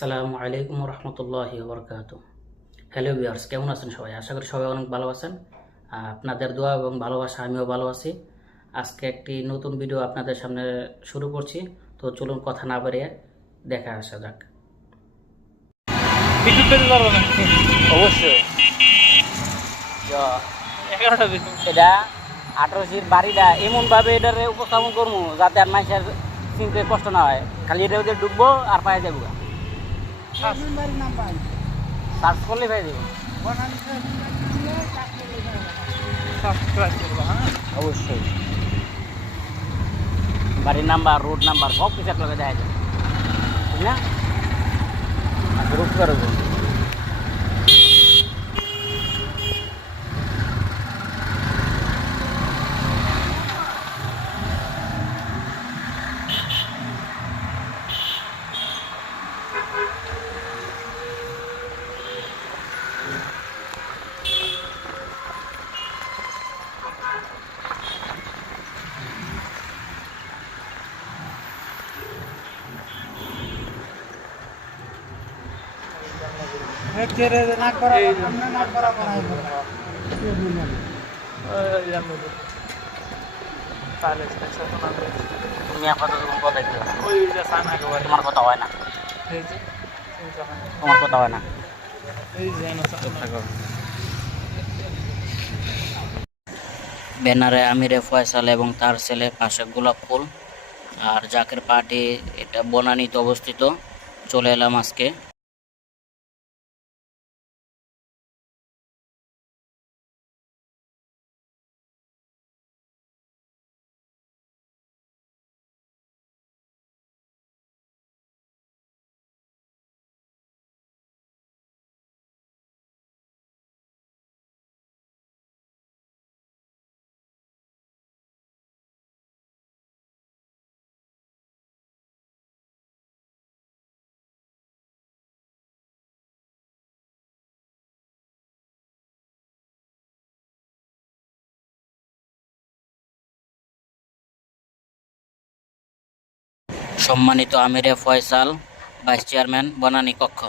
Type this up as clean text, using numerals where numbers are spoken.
আসসালামু আলাইকুম রহমতুল্লাহি বরকাত। হ্যালো ভিউয়ার্স, কেমন আছেন সবাই? আশা করি সবাই অনেক ভালো আছেন। আপনাদের দোয়া এবং ভালোবাসা আমিও ভালো আছি। আজকে একটি নতুন ভিডিও আপনাদের সামনে শুরু করছি। তো চলুন কথা না বাড়িয়ে দেখা আসা যাক। বিদ্যুৎ পেতে পারবো না অবশ্যই 11টা বিদ্যুৎ এটা 18 বাড়িটা এমন ভাবে এটারে উপস্থাপন করবো যাতে আর মানুষের চিনতে কষ্ট না হয়। খালি এটা ওদের ডুববো আর পায়ে যাবো, সার্চ করলে পাই দেবো। সাবস্ক্রাইব করবো। হ্যাঁ, অবশ্যই বাড়ির নাম্বার, রোড নাম্বার সব কিছু একলগে দেখা যায়, ঠিক না? গ্রুপ করবো। তুমি আপাতত কোনো কথা দিও না, তোমার কথা হয় না, তোমার কথা হয় না। ব্যানারে আমিরে ফয়সাল এবং তার ছেলে, পাশে গোলাপ ফুল আর জাকের পার্টি। এটা বনানীতে অবস্থিত। চলে এলাম আজকে। সম্মানিত আমিরে ফয়সাল, ভাইস চেয়ারম্যান, বনানী কক্ষ।